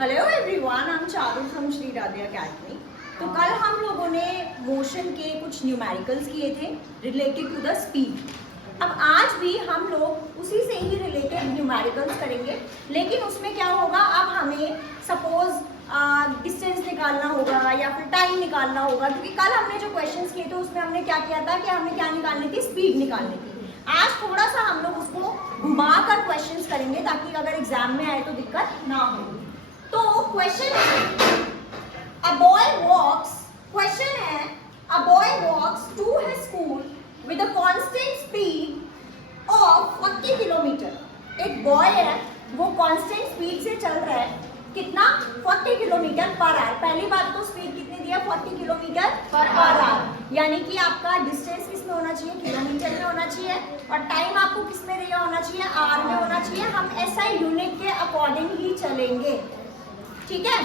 Hello everyone, I am Charu from Shri Radhe academy. तो कल हम लोगों ने मोशन के कुछ न्यूमेरिकल्स किए थे रिलेटेड टू द स्पीड। अब आज भी हम लोग उसी से ही रिलेटेड न्यूमेरिकल्स करेंगे, लेकिन उसमें क्या होगा, अब हमें सपोज डिस्टेंस निकालना होगा या फिर टाइम निकालना होगा, क्योंकि कल हमने जो क्वेश्चंस किए थे उसमें हमने क्या किया था कि हमें क्या निकालनी थी, स्पीड निकालनी थी। आज थोड़ा सा हम लोग उसको घुमा कर क्वेश्चंस करेंगे ताकि अगर एग्जाम में आए तो दिक्कत ना हो। तो क्वेश्चन है अ बॉय वॉक्स, क्वेश्चन है a boy walks to his school with a constant speed of 40 kilometre. एक बॉय है, वो कांस्टेंट स्पीड से चल रहा है, कितना, 40 किलोमीटर पर आवर। पहली बात तो स्पीड कितनी दिया, 40 किलोमीटर पर आवर, यानी कि आपका डिस्टेंस किसमें होना चाहिए, किलोमीटर में होना चाहिए, और टाइम आपको किसमें दिया होना चाहिए, आवर में होना चाहिए। हम ऐसा यूनिट के अकॉर्डिंग ही चलेंगे, ठीक है।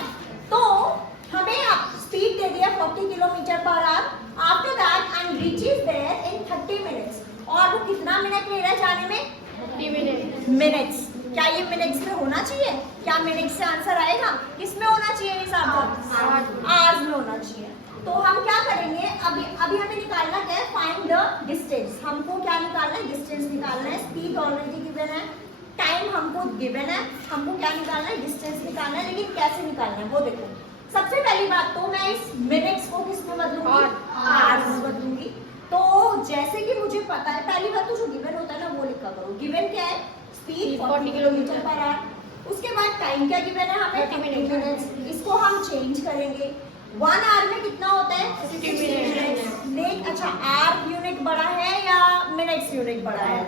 तो हमें स्पीड दे दिया 40 kilometre per hour. After that and reaches there in 30 minutes, और वो कितना मिनट ले रहा है जाने में, 30 मिनट्स। क्या ये मिनट्स में होना चाहिए, क्या मिनट्स से आंसर आएगा, किसमें होना चाहिए हिसाब, आवर्स में होना चाहिए। तो हम क्या करेंगे, अभी हमें निकालना क्या है, फाइंड द डिस्टेंस। हमको क्या निकालना है, डिस्टेंस निकालना है। स्पीड ऑलरेडी गिवन है, टाइम हमको गिवन है, हमको क्या निकालना है, डिस्टेंस निकालना है, लेकिन कैसे निकालना है वो देखो। सबसे पहली बात तो मैं इस मिनट्स को किस में बदलूंगी, आवर्स में बदलूंगी। तो जैसे कि मुझे पता है, पहली बात तो जो गिवन होता है ना वो लिखा करो। गिवन क्या है, स्पीड 40 किलोमीटर पर आवर। उसके बाद टाइम क्या गिवन है हमें, 30 मिनट्स। इसको हम चेंज करेंगे, 1 आवर में कितना होता है, 60 मिनट्स। अच्छा, आवर यूनिट बड़ा है या मिनट्स यूनिट बड़ा है,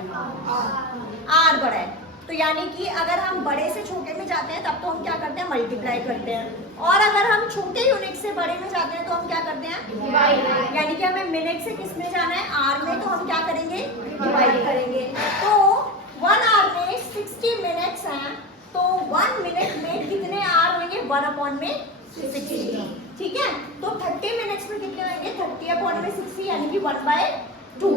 आवर बड़ा है। तो यानी कि अगर हम बड़े से छोटे में जाते हैं तब तो हम क्या करते हैं, मल्टीप्लाई करते हैं, और अगर हम छोटे यूनिट से बड़े में जाते हैं तो हम क्या करते हैं, डिवाइड। यानी कि हमें मिनट से किस में जाना है, आवर में, तो हम क्या करेंगे, डिवाइड करेंगे। तो 1 आवर में 60 मिनट्स हैं, तो 1 मिनट में कितने आवर होंगे, 1/60, ठीक है। तो 30 मिनट्स में कितने होंगे, 30/60, यानी कि 1/2।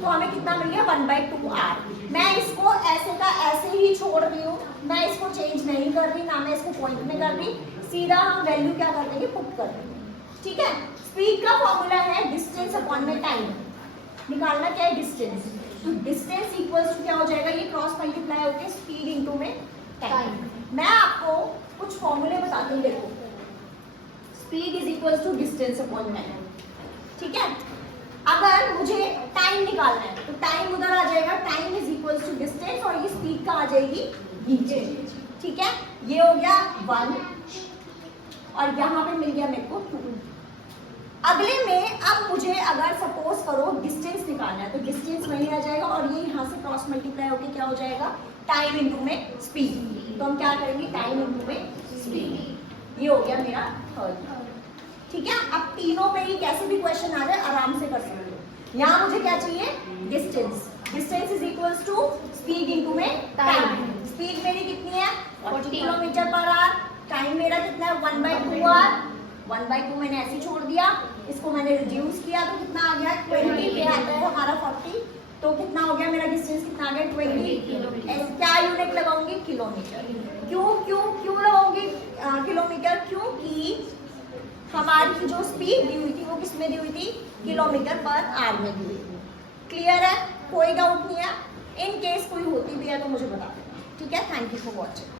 तो हमें कितना मिल गया, 1/2 आवर। मैं इसको ऐसे का ऐसे ही छोड़ रही हूँ, मैं इसको चेंज नहीं कर रही, ना मैं इसको पॉइंट में कर रही, सीधा हम वैल्यू क्या कर देंगे, पुट कर देंगे, ठीक है। स्पीड का फॉर्मूला है डिस्टेंस अपॉन में टाइम। निकालना क्या है, डिस्टेंस। तो डिस्टेंस इक्वल्स टू क्या हो जाएगा, ये क्रॉस मल्टीप्लाई होकर स्पीड इनटू में टाइम। मैं आपको कुछ फॉर्मूले बताती हूँ, देखो। Speed is equals to distance upon time, ठीक है। अगर मुझे टाइम निकालना है तो टाइम उधर आ जाएगा, time is equals to distance, और ये स्पीड का आ जाएगी नीचे, ठीक है। ये हो गया 1, और यहाँ पे मिल गया मेरे को 2। अगले में अब मुझे अगर सपोज करो डिस्टेंस निकालना है तो डिस्टेंस वहीं आ जाएगा, और ये यहाँ से क्रॉस मल्टीप्लाई होके क्या हो जाएगा, टाइम इनटू में स्पीड। तो हम क्या करेंगे, टाइम इनटू में स्पीड। ये हो गया मेरा थर्ड, ठीक है। अब तीनों पे ही कैसे भी क्वेश्चन आ जाए आराम से कर सकते हो। यहाँ मुझे क्या चाहिए, distance. Distance is equals to speed into में टाइम। स्पीड मेरी कितनी है, 40 किलोमीटर पर आवर। टाइम मेरा कितना है, 1/2 आवर। 1/2 मैंने ऐसे छोड़ दिया, इसको मैंने रिड्यूस किया तो कितना आ गया, 20 पे आता है हमारा 40, तो कितना हो गया मेरा डिस्टेंस, कितना आ गया, 20 किलोमीटर। क्या यूनिट लगाऊंगी, किलोमीटर। क्यों क्यों क्यों लगाऊंगी किलोमीटर, क्योंकि हमारी जो स्पीड दी हुई थी वो किसमें दी हुई थी, किलोमीटर पर आवर में दी हुई थी। क्लियर है, कोई डाउट नहीं है। इन केस कोई होती भी है तो मुझे बता देना, ठीक है। Thank you for watching.